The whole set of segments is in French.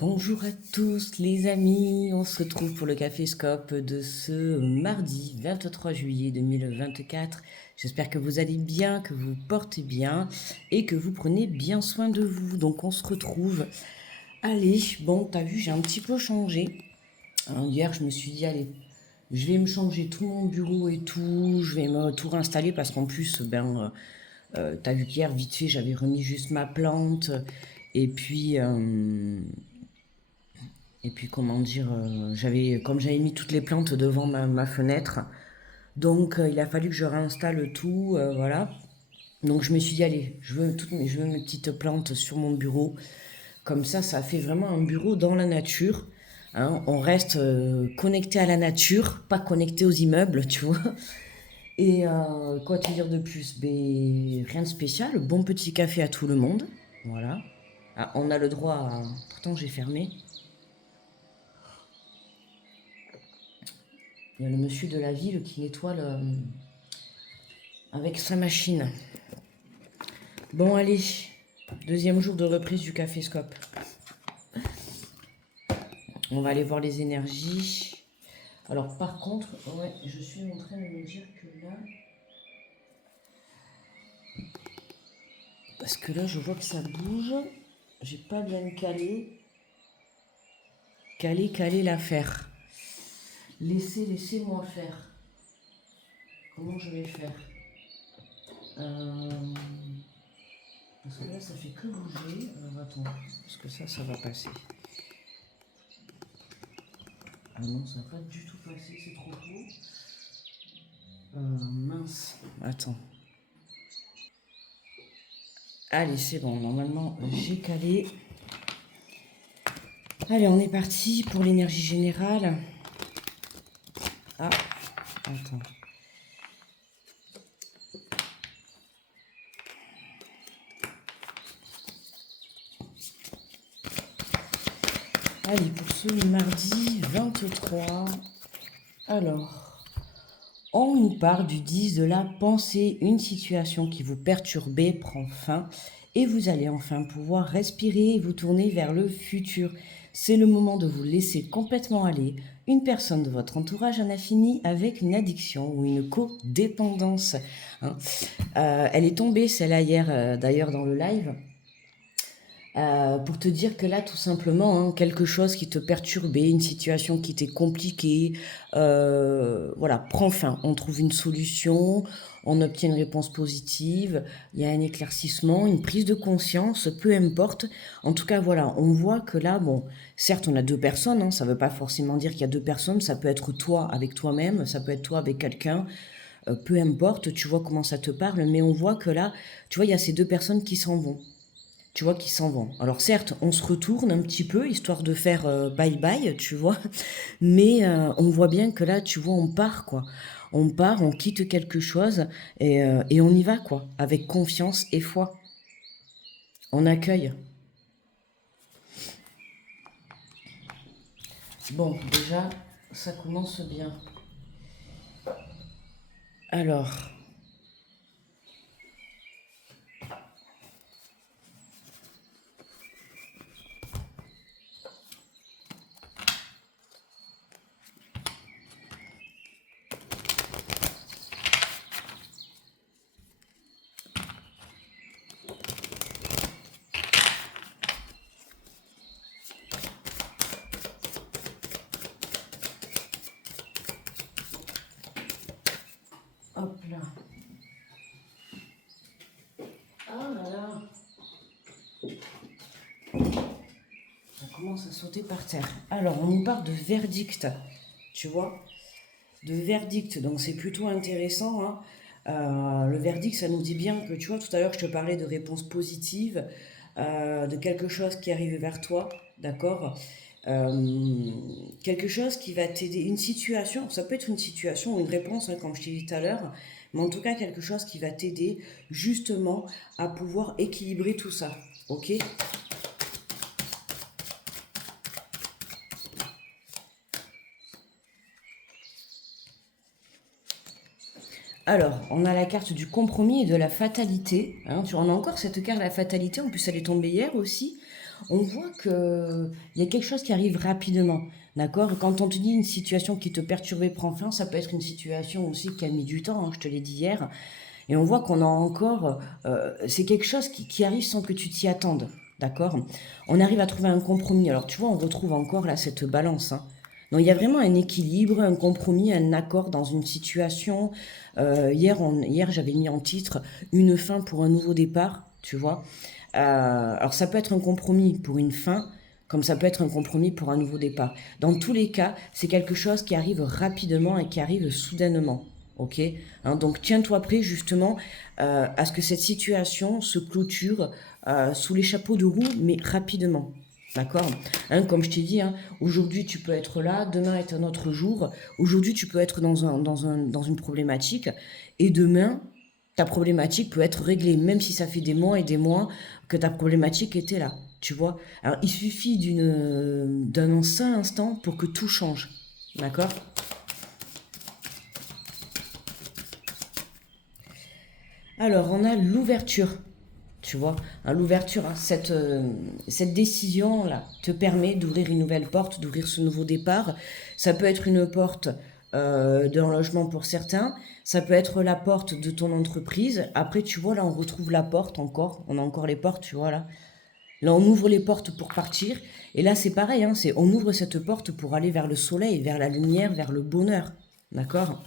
Bonjour à tous les amis, on se retrouve pour le Café Scope de ce mardi 23 juillet 2024. J'espère que vous allez bien, que vous portez bien et que vous prenez bien soin de vous. Donc on se retrouve. Allez, bon, t'as vu, j'ai un petit peu changé. Hier, je me suis dit, allez, je vais me changer tout mon bureau et tout, je vais me tout réinstaller parce qu'en plus, t'as vu qu'hier, vite fait, j'avais remis juste ma plante. Et puis, comment dire, comme j'avais mis toutes les plantes devant ma fenêtre, donc il a fallu que je réinstalle tout, voilà. Donc je me suis dit, allez, je veux mes petites plantes sur mon bureau. Comme ça fait vraiment un bureau dans la nature. Hein. On reste connecté à la nature, pas connecté aux immeubles, tu vois. Et quoi te dire de plus? Ben, rien de spécial, bon petit café à tout le monde. Voilà. Ah, on a le droit à... Pourtant j'ai fermé. Il y a le monsieur de la ville qui nettoie avec sa machine. Bon, allez, deuxième jour de reprise du Café Scope. On va aller voir les énergies. Alors, par contre, ouais, je suis en train de me dire que là. Parce que là, je vois que ça bouge. J'ai pas bien calé. Calé l'affaire. Laissez-moi faire. Comment je vais faire euh... Parce que là, ça fait que bouger. Alors, attends, parce que ça va passer. Ah non, ça va pas du tout passer, c'est trop tôt. Mince. Attends. Allez, c'est bon, normalement, j'ai calé. Allez, on est parti pour l'énergie générale. Ah, attends. Allez, pour ce mardi 23. Alors, on nous parle du 10 de la pensée. Une situation qui vous perturbait prend fin et vous allez enfin pouvoir respirer et vous tourner vers le futur. C'est le moment de vous laisser complètement aller. Une personne de votre entourage en a fini avec une addiction ou une codépendance. Hein. Elle est tombée, celle-là, hier, d'ailleurs, dans le live. Pour te dire que là, tout simplement, hein, quelque chose qui te perturbait, une situation qui était compliquée, voilà, prend fin. On trouve une solution, on obtient une réponse positive, il y a un éclaircissement, une prise de conscience, peu importe. En tout cas, voilà, on voit que là, bon, certes, on a deux personnes, hein, ça ne veut pas forcément dire qu'il y a deux personnes, ça peut être toi avec toi-même, ça peut être toi avec quelqu'un. Peu importe, tu vois comment ça te parle, mais on voit que là, tu vois, il y a ces deux personnes qui s'en vont, tu vois, qui s'en vont. Alors certes, on se retourne un petit peu, histoire de faire bye-bye, tu vois, mais on voit bien que là, tu vois, on part, quoi. On part, on quitte quelque chose et on y va, quoi, avec confiance et foi. On accueille. Bon, déjà, ça commence bien. Alors, hop là. Ah là là. Ça commence à sauter par terre. Alors, on nous parle de verdict, tu vois, de verdict. Donc, c'est plutôt intéressant. Hein. Le verdict, ça nous dit bien que, tu vois, tout à l'heure, je te parlais de réponses positives, de quelque chose qui arrive vers toi, d'accord. Euh, Quelque chose qui va t'aider, une situation, ça peut être une situation ou une réponse, hein, comme je t'ai dit tout à l'heure, mais en tout cas, quelque chose qui va t'aider justement à pouvoir équilibrer tout ça, ok. Alors, on a la carte du compromis et de la fatalité. Hein. On a encore cette carte de la fatalité, en plus elle est tombée hier aussi. On voit que il y a quelque chose qui arrive rapidement, d'accord? Quand on te dit une situation qui te perturbait prend fin, ça peut être une situation aussi qui a mis du temps, hein, je te l'ai dit hier. Et on voit qu'on a encore, c'est quelque chose qui arrive sans que tu t'y attendes, d'accord? On arrive à trouver un compromis. Alors tu vois, on retrouve encore là cette balance, hein. Donc il y a vraiment un équilibre, un compromis, un accord dans une situation. Hier j'avais mis en titre une fin pour un nouveau départ, tu vois. Alors ça peut être un compromis pour une fin, comme ça peut être un compromis pour un nouveau départ. Dans tous les cas, c'est quelque chose qui arrive rapidement et qui arrive soudainement. Ok, hein, donc tiens-toi prêt justement à ce que cette situation se clôture sous les chapeaux de roue, mais rapidement. D'accord, hein, comme je t'ai dit, hein, aujourd'hui tu peux être là, demain est un autre jour. Aujourd'hui tu peux être dans une problématique et demain ta problématique peut être réglée, même si ça fait des mois et des mois que ta problématique était là. Tu vois, alors il suffit d'un seul instant pour que tout change. D'accord. Alors, on a l'ouverture, tu vois. Hein, l'ouverture, hein, cette décision-là te permet d'ouvrir une nouvelle porte, d'ouvrir ce nouveau départ. Ça peut être une porte d'un logement pour certains. Ça peut être la porte de ton entreprise. Après, tu vois, là, on retrouve la porte encore. On a encore les portes, tu vois, là. Là, on ouvre les portes pour partir. Et là, c'est pareil, hein, on ouvre cette porte pour aller vers le soleil, vers la lumière, vers le bonheur. D'accord.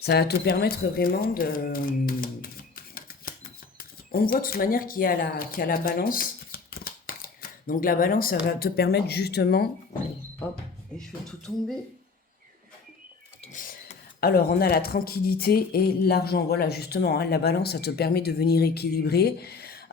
Ça va te permettre vraiment de, on voit de toute manière qu'il y a la balance. Donc la balance, ça va te permettre justement... Allez, hop, et je fais tout tomber. Alors, on a la tranquillité et l'argent. Voilà, justement, hein, la balance, ça te permet de venir équilibrer.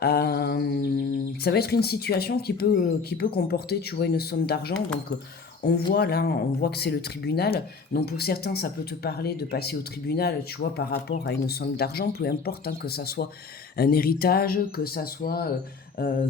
Ça va être une situation qui peut comporter, tu vois, une somme d'argent. Donc, on voit là, on voit que c'est le tribunal. Donc, pour certains, ça peut te parler de passer au tribunal, tu vois, par rapport à une somme d'argent, peu importe, hein, que ça soit un héritage, que ça soit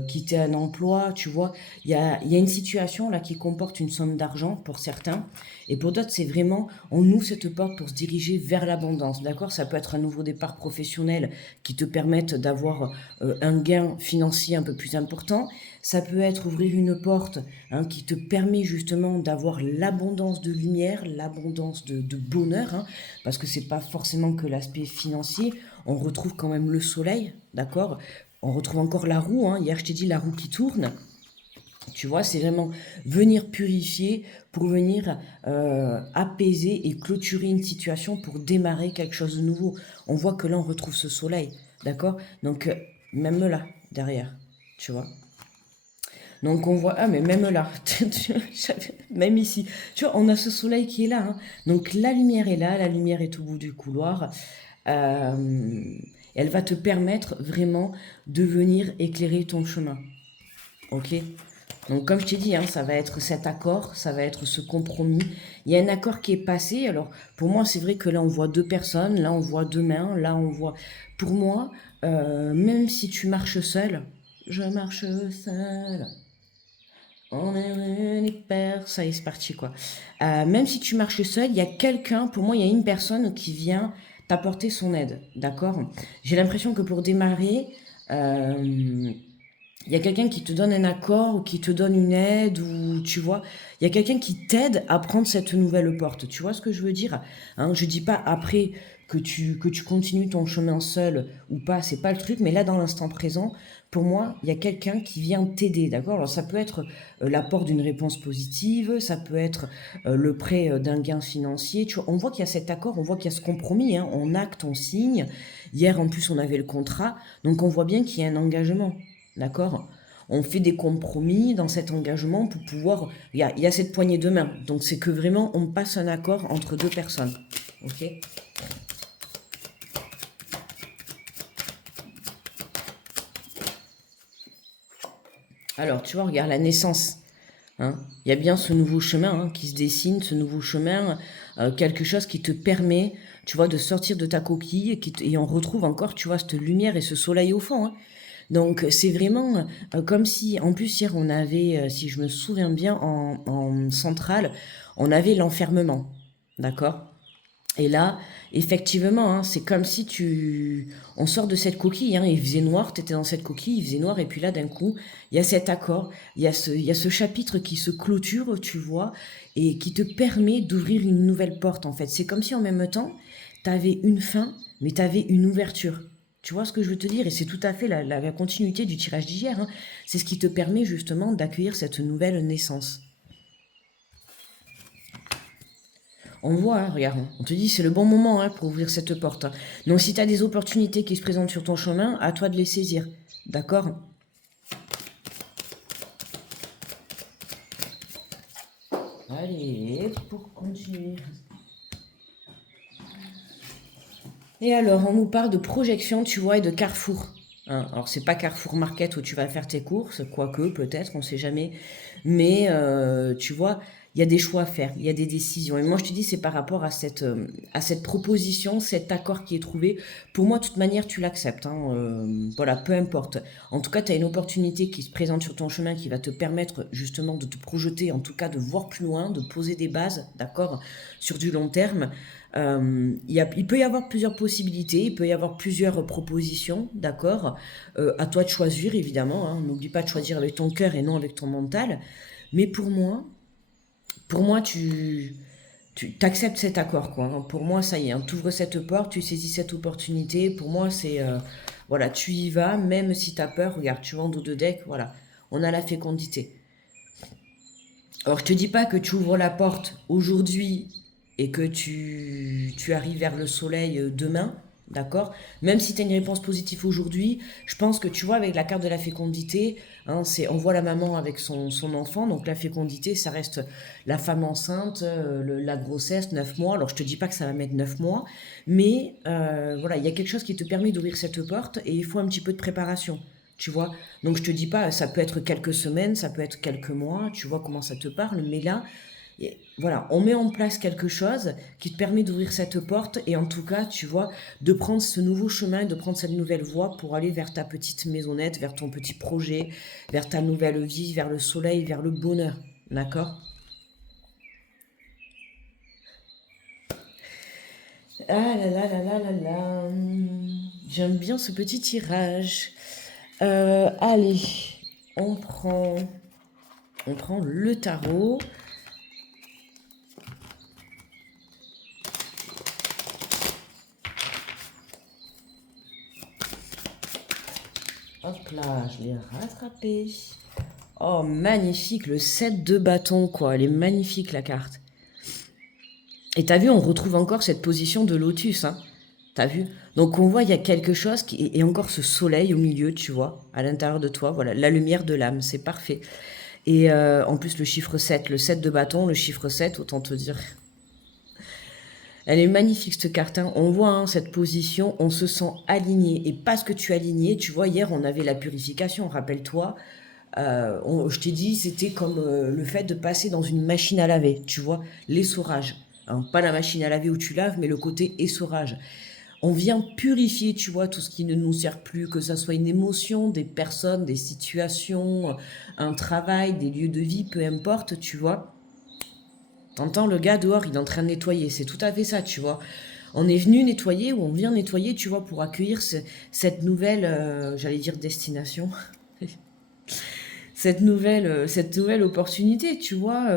quitter un emploi, tu vois. Il y a une situation là qui comporte une somme d'argent pour certains. Et pour d'autres, c'est vraiment, on ouvre cette porte pour se diriger vers l'abondance, d'accord? Ça peut être un nouveau départ professionnel qui te permette d'avoir un gain financier un peu plus important. Ça peut être ouvrir une porte, hein, qui te permet justement d'avoir l'abondance de lumière, l'abondance de bonheur, hein, parce que c'est pas forcément que l'aspect financier. On retrouve quand même le soleil, d'accord? On retrouve encore la roue, hein. Hier, je t'ai dit la roue qui tourne. Tu vois, c'est vraiment venir purifier pour venir apaiser et clôturer une situation pour démarrer quelque chose de nouveau. On voit que là, on retrouve ce soleil, d'accord? Donc, même là, derrière, tu vois. Donc, on voit, ah, mais même là, même ici, tu vois, on a ce soleil qui est là, hein. Donc, la lumière est là, la lumière est au bout du couloir. Euh, Elle va te permettre vraiment de venir éclairer ton chemin, ok? Donc, comme je t'ai dit, hein, ça va être cet accord, ça va être ce compromis. Il y a un accord qui est passé. Alors, pour moi, c'est vrai que là, on voit deux personnes, là, on voit deux mains, là, on voit... Pour moi, même si tu marches seul, je marche seul, on est hyper... Ça y est, c'est parti, quoi. Même si tu marches seul, il y a quelqu'un, pour moi, il y a une personne qui vient t'apporter son aide, d'accord? J'ai l'impression que pour démarrer... il y a quelqu'un qui te donne un accord ou qui te donne une aide ou tu vois, il y a quelqu'un qui t'aide à prendre cette nouvelle porte. Tu vois ce que je veux dire, hein? Je dis pas après que tu continues ton chemin seul ou pas, c'est pas le truc, mais là dans l'instant présent, pour moi, il y a quelqu'un qui vient t'aider, d'accord? Alors ça peut être l'apport d'une réponse positive, ça peut être le prêt d'un gain financier. Tu vois, on voit qu'il y a cet accord, on voit qu'il y a ce compromis, hein? On acte, on signe. Hier en plus on avait le contrat, donc on voit bien qu'il y a un engagement. D'accord? On fait des compromis dans cet engagement pour pouvoir... il y a cette poignée de main. Donc c'est que vraiment, on passe un accord entre deux personnes. Ok? Alors, tu vois, regarde la naissance. Hein. Il y a bien ce nouveau chemin, hein, qui se dessine, ce nouveau chemin, quelque chose qui te permet, tu vois, de sortir de ta coquille et on retrouve encore, tu vois, cette lumière et ce soleil au fond, hein. Donc c'est vraiment comme si, en plus hier on avait, si je me souviens bien, en centrale, on avait l'enfermement, d'accord? Et là, effectivement, hein, c'est comme si tu... On sort de cette coquille, hein, il faisait noir, tu étais dans cette coquille, il faisait noir, et puis là, d'un coup, il y a cet accord, il y a ce chapitre qui se clôture, tu vois, et qui te permet d'ouvrir une nouvelle porte, en fait. C'est comme si en même temps, tu avais une fin, mais tu avais une ouverture. Tu vois ce que je veux te dire? Et c'est tout à fait la continuité du tirage d'hier, hein. C'est ce qui te permet justement d'accueillir cette nouvelle naissance. On voit, hein, regarde, on te dit c'est le bon moment hein, pour ouvrir cette porte, hein. Donc si tu as des opportunités qui se présentent sur ton chemin, à toi de les saisir. D'accord? Allez, pour continuer. Et alors, on nous parle de projection, tu vois, et de carrefour. Hein, alors, c'est pas Carrefour Market où tu vas faire tes courses, quoique, peut-être, on sait jamais. Mais, tu vois, il y a des choix à faire, il y a des décisions. Et moi, je te dis, c'est par rapport à cette proposition, cet accord qui est trouvé. Pour moi, de toute manière, tu l'acceptes, hein, voilà, peu importe. En tout cas, tu as une opportunité qui se présente sur ton chemin qui va te permettre justement de te projeter, en tout cas de voir plus loin, de poser des bases, d'accord, sur du long terme. Il peut y avoir plusieurs possibilités, il peut y avoir plusieurs propositions, d'accord. À toi de choisir, évidemment, hein. N'oublie pas de choisir avec ton cœur et non avec ton mental. Mais pour moi tu t'acceptes cet accord, quoi, hein. Pour moi, ça y est, hein, tu ouvres cette porte, tu saisis cette opportunité. Pour moi, c'est... voilà, tu y vas, même si tu as peur. Regarde, tu vas en dos de deck, voilà. On a la fécondité. Alors, je te dis pas que tu ouvres la porte aujourd'hui et que tu arrives vers le soleil demain, d'accord? Même si tu as une réponse positive aujourd'hui, je pense que tu vois, avec la carte de la fécondité, hein, on voit la maman avec son enfant, donc la fécondité, ça reste la femme enceinte, la grossesse, 9 mois. Alors, je te dis pas que ça va mettre 9 mois, mais voilà, il y a quelque chose qui te permet d'ouvrir cette porte et il faut un petit peu de préparation. Tu vois, donc je te dis pas, ça peut être quelques semaines, ça peut être quelques mois, tu vois comment ça te parle, mais là, voilà, on met en place quelque chose qui te permet d'ouvrir cette porte et en tout cas, tu vois, de prendre ce nouveau chemin, de prendre cette nouvelle voie pour aller vers ta petite maisonnette, vers ton petit projet, vers ta nouvelle vie, vers le soleil, vers le bonheur. D'accord? Ah là là là là là là. J'aime bien ce petit tirage. Allez, on prend, on prend le tarot. Hop là, je l'ai rattrapé. Oh, magnifique, le 7 de bâton, quoi. Elle est magnifique, la carte. Et t'as vu, on retrouve encore cette position de lotus, hein. T'as vu? Donc on voit, il y a quelque chose qui... Et encore ce soleil au milieu, tu vois, à l'intérieur de toi. Voilà, la lumière de l'âme, c'est parfait. Et en plus, le chiffre 7, le 7 de bâton, le chiffre 7, autant te dire. Elle est magnifique, cette carte, hein. On voit hein, cette position, on se sent aligné. Et parce que tu es aligné, tu vois, hier, on avait la purification, rappelle-toi. Je t'ai dit, c'était comme le fait de passer dans une machine à laver, tu vois, l'essorage. Hein, pas la machine à laver où tu laves, mais le côté essorage. On vient purifier, tu vois, tout ce qui ne nous sert plus, que ça soit une émotion, des personnes, des situations, un travail, des lieux de vie, peu importe, tu vois. T'entends le gars dehors, il est en train de nettoyer, c'est tout à fait ça, tu vois. On est venu nettoyer ou on vient nettoyer, tu vois, pour accueillir cette nouvelle, j'allais dire destination, cette nouvelle opportunité, tu vois.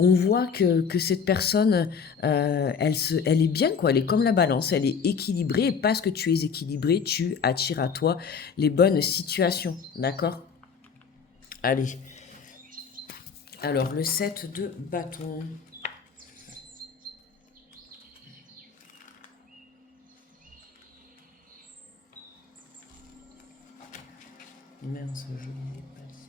On voit que cette personne, elle est bien, quoi. Elle est comme la balance, elle est équilibrée. Et parce que tu es équilibré, tu attires à toi les bonnes situations. D'accord? Allez. Alors, le 7 de bâton. Mince, je l'ai passé.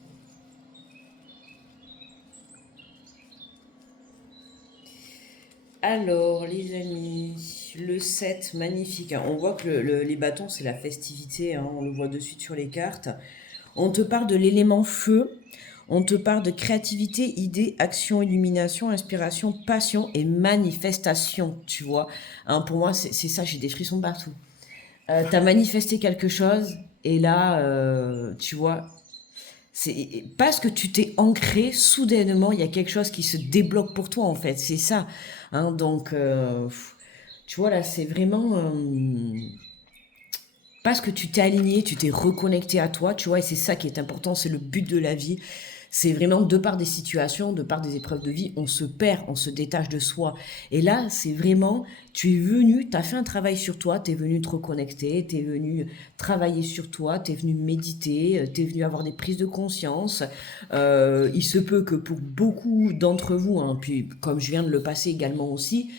Alors, les amis, le 7 magnifique, hein. On voit que les bâtons, c'est la festivité, hein. On le voit de suite sur les cartes. On te parle de l'élément feu, on te parle de créativité, idée, action, illumination, inspiration, passion et manifestation, tu vois. Hein, pour moi, c'est ça, j'ai des frissons partout. T'as manifesté quelque chose et là, tu vois, c'est parce que tu t'es ancré, soudainement, il y a quelque chose qui se débloque pour toi, en fait. C'est ça. Hein, donc, Tu vois, là, c'est vraiment parce que tu t'es aligné, tu t'es reconnecté à toi, tu vois, et c'est ça qui est important, c'est le but de la vie. C'est vraiment de par des situations, de par des épreuves de vie, on se perd, on se détache de soi. Et là, c'est vraiment, tu es venu, tu as fait un travail sur toi, tu es venu te reconnecter, tu es venu travailler sur toi, tu es venu méditer, tu es venu avoir des prises de conscience. Il se peut que pour beaucoup d'entre vous, hein, puis comme je viens de le passer également aussi,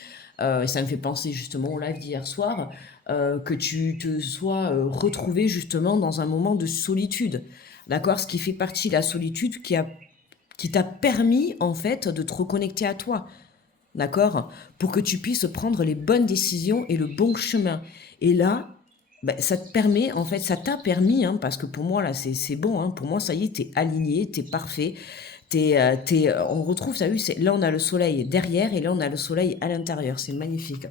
et ça me fait penser justement au live d'hier soir, que tu te sois retrouvé justement dans un moment de solitude. D'accord? Ce qui fait partie de la solitude qui t'a permis en fait de te reconnecter à toi. D'accord? Pour que tu puisses prendre les bonnes décisions et le bon chemin. Et là, ben, ça te permet, en fait, ça t'a permis, hein, parce que pour moi, là, c'est bon, hein, pour moi, ça y est, t'es aligné, t'es parfait, on retrouve, t'as vu, là, on a le soleil derrière et là, on a le soleil à l'intérieur, c'est magnifique.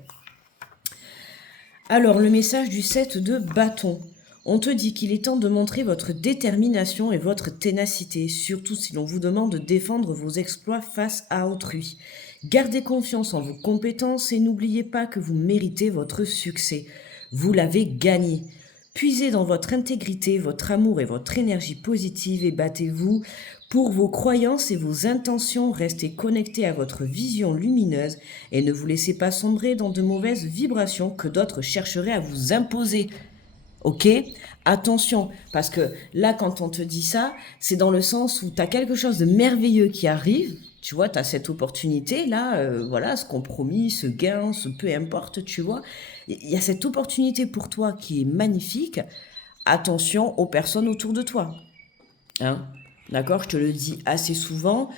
Alors, le message du 7 de bâton. On te dit qu'il est temps de montrer votre détermination et votre ténacité, surtout si l'on vous demande de défendre vos exploits face à autrui. Gardez confiance en vos compétences et n'oubliez pas que vous méritez votre succès. Vous l'avez gagné. Puisez dans votre intégrité, votre amour et votre énergie positive et battez-vous pour vos croyances et vos intentions. Restez connectés à votre vision lumineuse et ne vous laissez pas sombrer dans de mauvaises vibrations que d'autres chercheraient à vous imposer. Ok? Attention, parce que là, quand on te dit ça, c'est dans le sens où tu as quelque chose de merveilleux qui arrive. Tu vois, tu as cette opportunité, là, voilà, ce compromis, ce gain, ce peu importe, tu vois. Il y a cette opportunité pour toi qui est magnifique. Attention aux personnes autour de toi. Hein? D'accord? Je te le dis assez souvent.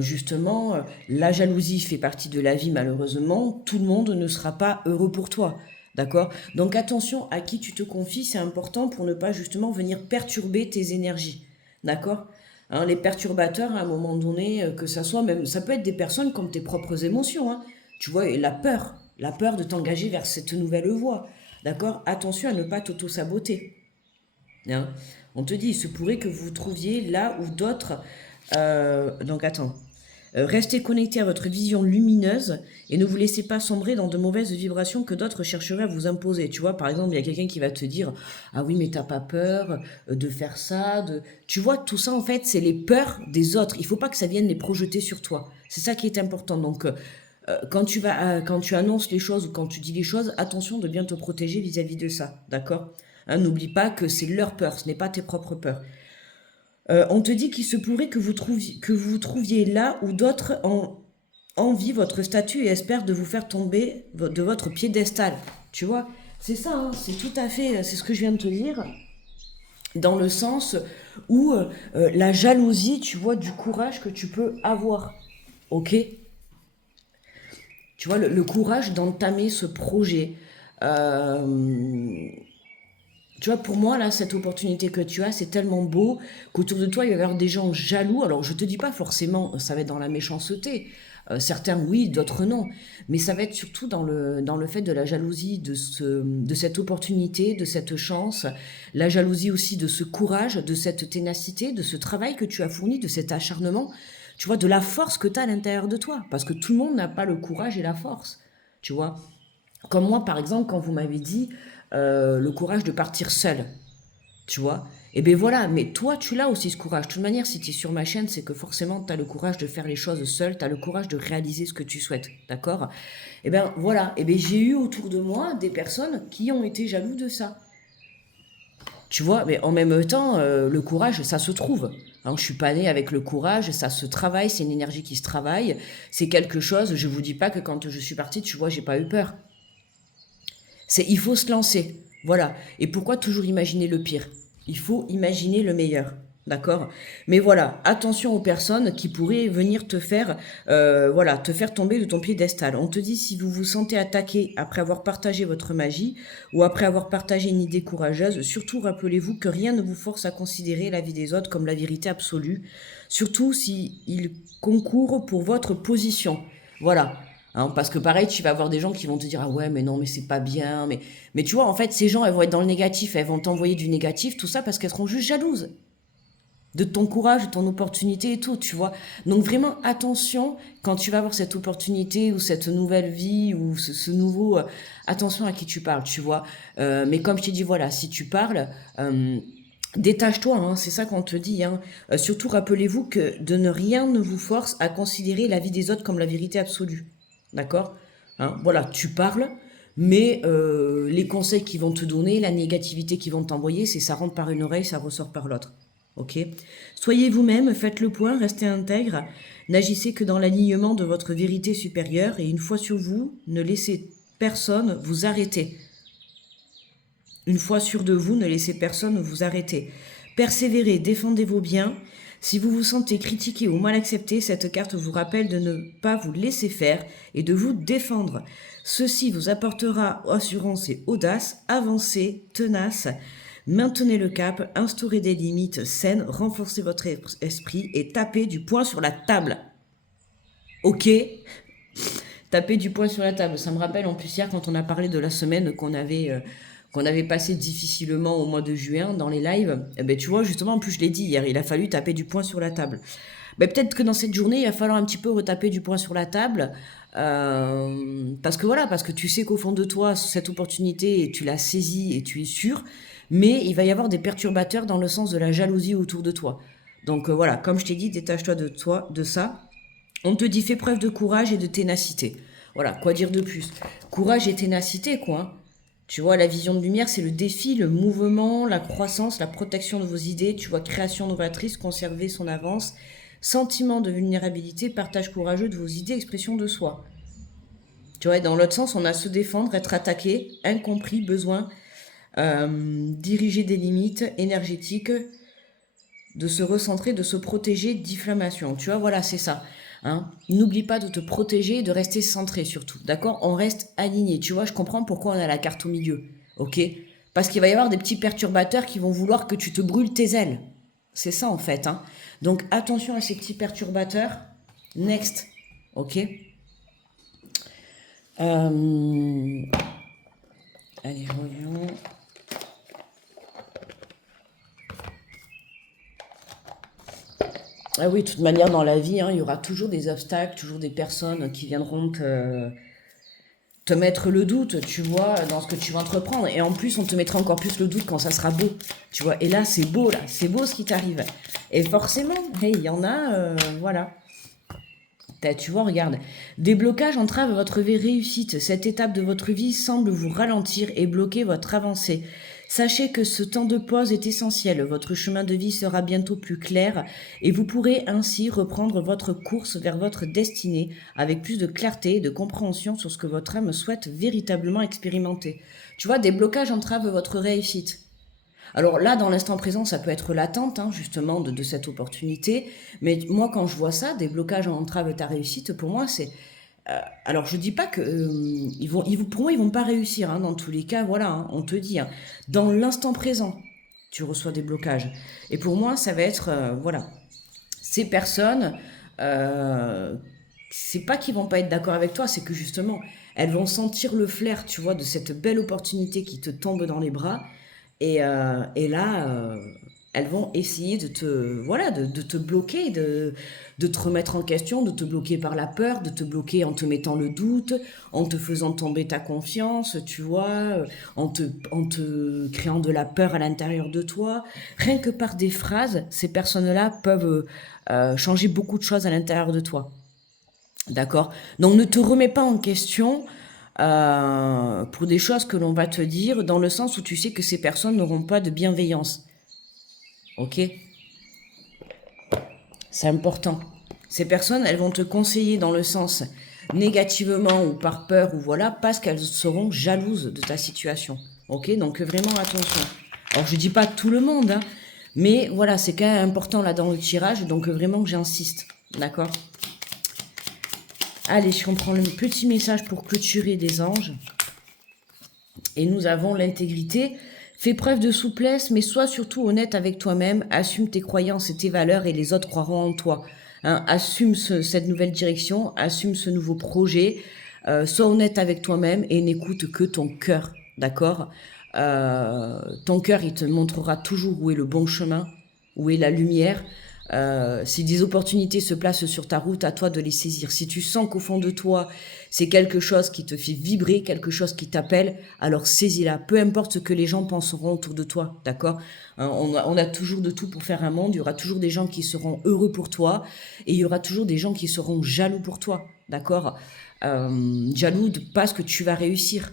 Justement, la jalousie fait partie de la vie, malheureusement. Tout le monde ne sera pas heureux pour toi. D'accord? Donc attention à qui tu te confies, c'est important pour ne pas justement venir perturber tes énergies. D'accord? Hein, les perturbateurs, à un moment donné, que ça soit même, ça peut être des personnes comme tes propres émotions. Hein. Tu vois, et la peur de t'engager vers cette nouvelle voie. D'accord? Attention à ne pas t'auto-saboter. Hein. On te dit, il se pourrait que vous trouviez là où d'autres... donc attends. Restez connecté à votre vision lumineuse et ne vous laissez pas sombrer dans de mauvaises vibrations que d'autres chercheraient à vous imposer. Tu vois, par exemple, il y a quelqu'un qui va te dire ah oui, mais t'as pas peur de faire ça. Tu vois, tout ça, en fait, c'est les peurs des autres. Il faut pas que ça vienne les projeter sur toi. C'est ça qui est important. Donc, quand tu annonces les choses ou quand tu dis les choses, attention de bien te protéger vis-à-vis de ça. D'accord? Hein, n'oublie pas que c'est leur peur, ce n'est pas tes propres peurs. On te dit qu'il se pourrait que vous trouviez là où d'autres envient votre statut et espèrent de vous faire tomber de votre piédestal. Tu vois, c'est ça, hein, c'est tout à fait, c'est ce que je viens de te dire, dans le sens où la jalousie, tu vois, du courage que tu peux avoir. Ok? Tu vois, le courage d'entamer ce projet. Euh, Tu vois, pour moi, là, cette opportunité que tu as, c'est tellement beau qu'autour de toi, il va y avoir des gens jaloux. Alors, je te dis pas forcément, ça va être dans la méchanceté. Certains, oui, d'autres, non. Mais ça va être surtout dans le fait de la jalousie, de cette opportunité, de cette chance. La jalousie aussi de ce courage, de cette ténacité, de ce travail que tu as fourni, de cet acharnement. Tu vois, de la force que tu as à l'intérieur de toi. Parce que tout le monde n'a pas le courage et la force. Tu vois. Comme moi, par exemple, quand vous m'avez dit le courage de partir seul, tu vois. Et bien voilà, mais toi, tu l'as aussi ce courage. De toute manière, si tu es sur ma chaîne, c'est que forcément, tu as le courage de faire les choses seul, tu as le courage de réaliser ce que tu souhaites, d'accord? Et bien voilà, et bien j'ai eu autour de moi des personnes qui ont été jaloux de ça. Tu vois, mais en même temps, le courage, ça se trouve. Hein, je suis pas née avec le courage, ça se travaille, c'est une énergie qui se travaille, c'est quelque chose, je vous dis pas que quand je suis partie, tu vois, j'ai pas eu peur. Il faut se lancer. Voilà. Et pourquoi toujours imaginer le pire? Il faut imaginer le meilleur. D'accord? Mais voilà, attention aux personnes qui pourraient venir te faire, voilà, te faire tomber de ton piédestal. On te dit si vous vous sentez attaqué après avoir partagé votre magie ou après avoir partagé une idée courageuse, surtout rappelez-vous que rien ne vous force à considérer la vie des autres comme la vérité absolue, surtout si ils concourent pour votre position. Voilà. Hein, parce que pareil, tu vas avoir des gens qui vont te dire ah ouais mais non mais c'est pas bien mais tu vois en fait ces gens elles vont être dans le négatif, elles vont t'envoyer du négatif tout ça parce qu'elles seront juste jalouses. de ton courage, de ton opportunité et tout, tu vois. Donc vraiment attention quand tu vas avoir cette opportunité ou cette nouvelle vie ou ce nouveau... attention à qui tu parles, tu vois. Mais comme je t'ai dit, voilà, si tu parles... détache-toi, hein, c'est ça qu'on te dit. Hein. Surtout, rappelez-vous que de ne rien ne vous force à considérer la vie des autres comme la vérité absolue. D'accord. Hein, voilà, tu parles, mais les conseils qu'ils vont te donner, la négativité qu'ils vont t'envoyer, c'est ça rentre par une oreille, ça ressort par l'autre. Ok. Soyez vous-même, faites le point, restez intègre, n'agissez que dans l'alignement de votre vérité supérieure et une fois sur vous, ne laissez personne vous arrêter. Une fois sûr de vous, ne laissez personne vous arrêter. Persévérez, défendez vos biens. Si vous vous sentez critiqué ou mal accepté, cette carte vous rappelle de ne pas vous laisser faire et de vous défendre. Ceci vous apportera assurance et audace. Avancez, tenace, maintenez le cap, instaurez des limites saines, renforcez votre esprit et tapez du poing sur la table. Ok? Taper du poing sur la table. Ça me rappelle en plus hier quand on a parlé de la semaine qu'on avait passé difficilement au mois de juin dans les lives. Eh ben, tu vois, justement, en plus je l'ai dit hier, il a fallu taper du poing sur la table. Ben, peut-être que dans cette journée, il va falloir un petit peu retaper du poing sur la table. Parce que voilà, parce que tu sais qu'au fond de toi, cette opportunité, tu l'as saisie et tu es sûr. Mais il va y avoir des perturbateurs dans le sens de la jalousie autour de toi. Donc voilà, comme je t'ai dit, détache-toi de toi, de ça. On te dit fais preuve de courage et de ténacité. Voilà, quoi dire de plus? Courage et ténacité, quoi. Hein. Tu vois, la vision de lumière, c'est le défi, le mouvement, la croissance, la protection de vos idées. Tu vois, création novatrice, conserver son avance, sentiment de vulnérabilité, partage courageux de vos idées, expression de soi. Tu vois, dans l'autre sens, on a se défendre, être attaqué, incompris, besoin, diriger des limites énergétiques, de se recentrer, de se protéger diffamation. Tu vois, voilà, c'est ça. Hein. N'oublie pas de te protéger et de rester centré surtout. D'accord. On reste aligné. Tu vois, je comprends pourquoi on a la carte au milieu. Ok. Parce qu'il va y avoir des petits perturbateurs qui vont vouloir que tu te brûles tes ailes. C'est ça en fait. Hein. Donc attention à ces petits perturbateurs. Next. Ok. Allez, voyons. Ah oui, de toute manière, dans la vie, hein, il y aura toujours des obstacles, toujours des personnes qui viendront te mettre le doute, tu vois, dans ce que tu vas entreprendre. Et en plus, on te mettra encore plus le doute quand ça sera beau, tu vois. Et là, c'est beau ce qui t'arrive. Et forcément, hey, il y en a, voilà. Tu vois, regarde. Des blocages entravent votre réussite. Cette étape de votre vie semble vous ralentir et bloquer votre avancée. Sachez que ce temps de pause est essentiel. Votre chemin de vie sera bientôt plus clair et vous pourrez ainsi reprendre votre course vers votre destinée avec plus de clarté et de compréhension sur ce que votre âme souhaite véritablement expérimenter. Tu vois, des blocages entravent votre réussite. Alors là, dans l'instant présent, ça peut être l'attente, hein, justement, de cette opportunité. Mais moi, quand je vois ça, des blocages entravent ta réussite, pour moi, c'est... alors, je dis pas que pour moi, ils vont pas réussir. Hein, dans tous les cas, voilà, hein, on te dit. Hein, dans l'instant présent, tu reçois des blocages. Et pour moi, ça va être, voilà, ces personnes, c'est pas qu'ils vont pas être d'accord avec toi, c'est que justement, elles vont sentir le flair, tu vois, de cette belle opportunité qui te tombe dans les bras. Et là, elles vont essayer de te, voilà, de te bloquer, de te remettre en question, de te bloquer par la peur, de te bloquer en te mettant le doute, en te faisant tomber ta confiance, tu vois, en te créant de la peur à l'intérieur de toi. Rien que par des phrases, ces personnes-là peuvent changer beaucoup de choses à l'intérieur de toi. D'accord. Donc ne te remets pas en question pour des choses que l'on va te dire, dans le sens où tu sais que ces personnes n'auront pas de bienveillance. Ok. C'est important. Ces personnes, elles vont te conseiller dans le sens négativement ou par peur ou voilà, parce qu'elles seront jalouses de ta situation. Ok. Donc vraiment attention. Alors je dis pas tout le monde, hein, mais voilà, c'est quand même important là dans le tirage, donc vraiment que j'insiste. D'accord. Allez, je comprends le petit message pour clôturer des anges. Et nous avons l'intégrité. Fais preuve de souplesse, mais sois surtout honnête avec toi-même. Assume tes croyances et tes valeurs et les autres croiront en toi. Hein, assume cette nouvelle direction, assume ce nouveau projet. Sois honnête avec toi-même et n'écoute que ton cœur. D'accord. Ton cœur, il te montrera toujours où est le bon chemin. Où est la lumière? Si des opportunités se placent sur ta route, à toi de les saisir. Si tu sens qu'au fond de toi, c'est quelque chose qui te fait vibrer, quelque chose qui t'appelle, alors saisis-la. Peu importe ce que les gens penseront autour de toi, d'accord? On a toujours de tout pour faire un monde. Il y aura toujours des gens qui seront heureux pour toi et il y aura toujours des gens qui seront jaloux pour toi, d'accord? Jaloux de pas ce que tu vas réussir.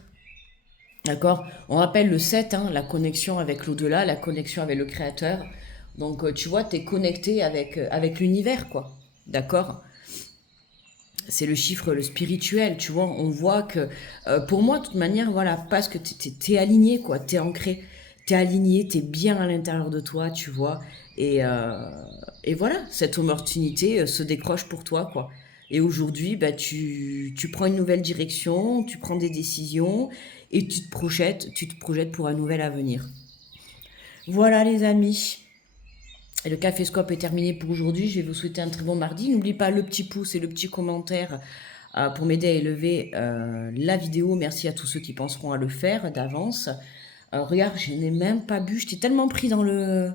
D'accord? On rappelle le 7, hein, la connexion avec l'au-delà, la connexion avec le créateur. Donc, tu vois, tu es connecté avec l'univers, quoi. D'accord? C'est le chiffre, le spirituel, tu vois. On voit que, pour moi, de toute manière, voilà, parce que t'es aligné, quoi. T'es ancré, t'es aligné, t'es bien à l'intérieur de toi, tu vois. Et, euh, et voilà, cette opportunité se décroche pour toi, quoi. Et aujourd'hui, bah, tu prends une nouvelle direction, tu prends des décisions et tu te projettes pour un nouvel avenir. Voilà, les amis. Et le caféscope est terminé pour aujourd'hui. Je vais vous souhaiter un très bon mardi. N'oublie pas le petit pouce et le petit commentaire pour m'aider à élever la vidéo. Merci à tous ceux qui penseront à le faire d'avance. Regarde, je n'ai même pas bu. J'étais tellement pris dans le...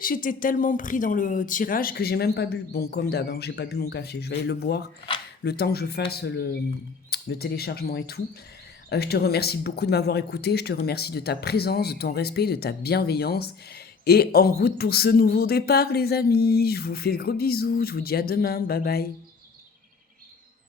J'étais tellement pris dans le tirage que j'ai même pas bu. Bon, comme d'hab, hein, j'ai pas bu mon café. Je vais aller le boire le temps que je fasse le téléchargement et tout. Je te remercie beaucoup de m'avoir écouté. Je te remercie de ta présence, de ton respect, de ta bienveillance. Et en route pour ce nouveau départ, les amis. Je vous fais de gros bisous. Je vous dis à demain. Bye bye.